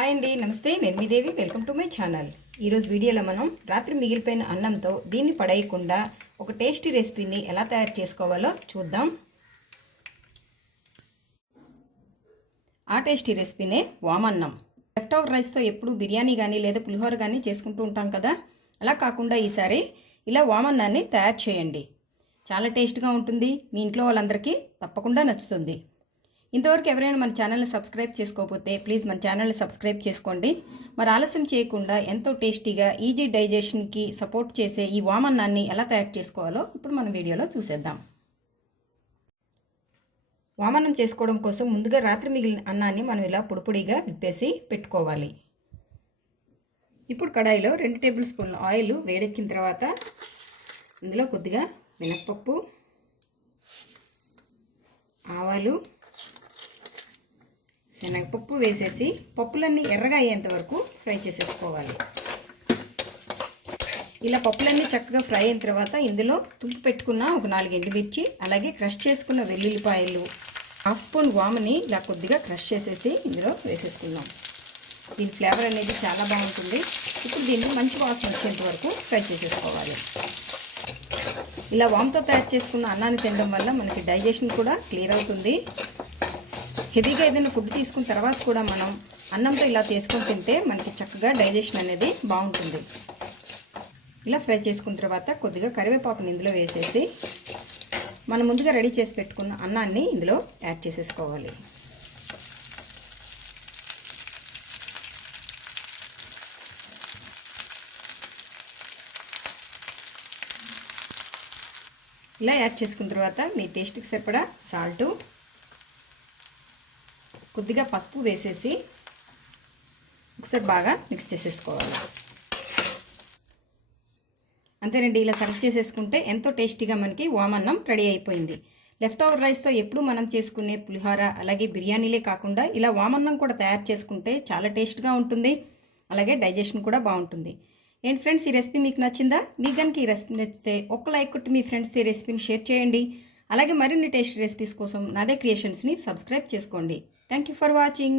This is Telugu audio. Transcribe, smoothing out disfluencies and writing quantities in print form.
హాయ్ అండి, నమస్తే. నేను మీ Devi. Welcome to my channel. ఈరోజు వీడియోలో మనం రాత్రి మిగిలిపోయిన అన్నంతో దీన్ని పడేయకుండా ఒక టేస్టీ రెసిపీని ఎలా తయారు చేసుకోవాలో చూద్దాం. ఆ టేస్టీ రెసిపీనే వామన్నం. లెఫ్ట్ ఓవర్ రైస్తో ఎప్పుడు బిర్యానీ కానీ లేదా పులిహోర కానీ చేసుకుంటూ ఉంటాం కదా, అలా కాకుండా ఈసారి ఇలా వామన్నాన్ని తయారు చేయండి. చాలా టేస్ట్గా ఉంటుంది. మీ ఇంట్లో వాళ్ళందరికీ తప్పకుండా నచ్చుతుంది. ఇంతవరకు ఎవరైనా మన ఛానల్ని సబ్స్క్రైబ్ చేసుకోకపోతే ప్లీజ్ మన ఛానల్ని సబ్స్క్రైబ్ చేసుకోండి. మరి ఆలస్యం చేయకుండా ఎంతో టేస్టీగా ఈజీ డైజెషన్కి సపోర్ట్ చేసే ఈ వామన్నాన్ని ఎలా తయారు చేసుకోవాలో ఇప్పుడు మన వీడియోలో చూసేద్దాం. వామన్నం చేసుకోవడం కోసం ముందుగా రాత్రి మిగిలిన అన్నాన్ని మనం ఇలా పొడిపొడిగా విప్పేసి పెట్టుకోవాలి. ఇప్పుడు కడాయిలో 2 టేబుల్ స్పూన్ల ఆయిల్ వేడెక్కిన తర్వాత ఇందులో కొద్దిగా మినప్పప్పు, ఆవాలు, శనగపప్పు వేసేసి పప్పులన్నీ ఎర్రగా అయ్యేంత వరకు ఫ్రై చేసేసుకోవాలి. ఇలా పప్పులన్నీ చక్కగా ఫ్రై అయిన తర్వాత ఇందులో తుంపు పెట్టుకున్న ఒక 4 ఎండుమిర్చి, అలాగే క్రష్ చేసుకున్న వెల్లుల్లిపాయలు, 1/2 స్పూన్ వాముని ఇలా కొద్దిగా క్రష్ చేసేసి ఇందులో వేసేసుకుందాం. దీని ఫ్లేవర్ అనేది చాలా బాగుంటుంది. ఇప్పుడు దీన్ని మంచి వాసన వచ్చేంత వరకు ఫ్రై చేసేసుకోవాలి. ఇలా వాముతో తయారు చేసుకున్న అన్నాన్ని తినడం వల్ల మనకి డైజెషన్ కూడా క్లియర్ అవుతుంది. హెవీగా ఏదైనా ఫుడ్ తీసుకున్న తర్వాత కూడా మనం అన్నంతో ఇలా చేసుకొని తింటే మనకి చక్కగా డైజెషన్ అనేది బాగుంటుంది. ఇలా ఫ్రై చేసుకున్న తర్వాత కొద్దిగా కరివేపాకుని ఇందులో వేసేసి మనం ముందుగా రెడీ చేసి పెట్టుకున్న అన్నాన్ని ఇందులో యాడ్ చేసేసుకోవాలి. ఇలా యాడ్ చేసుకున్న తర్వాత మీ టేస్ట్కి సరిపడా సాల్టు, కొద్దిగా పసుపు వేసేసి ఒకసారి బాగా మిక్స్ చేసేసుకోవాలి. అంతేనండి, ఇలా సర్వ్ చేసేసుకుంటే ఎంతో టేస్టీగా మనకి వామన్నం రెడీ అయిపోయింది. లెఫ్ట్ ఓవర్ రైస్తో ఎప్పుడు మనం చేసుకునే పులిహోర అలాగే బిర్యానీలే కాకుండా ఇలా వామన్నం కూడా తయారు చేసుకుంటే చాలా టేస్ట్గా ఉంటుంది. అలాగే డైజెషన్ కూడా బాగుంటుంది. ఏంటి ఫ్రెండ్స్, ఈ రెసిపీ మీకు నచ్చిందా? మీకు కనుక ఈ రెసిపీ నచ్చితే ఒక్క లైక్ కొట్టి మీ ఫ్రెండ్స్తో ఈ రెసిపీని షేర్ చేయండి. అలాగే మరిన్ని టేస్టీ రెసిపీస్ కోసం నాదే క్రియేషన్స్ని సబ్స్క్రైబ్ చేసుకోండి. Thank you for watching.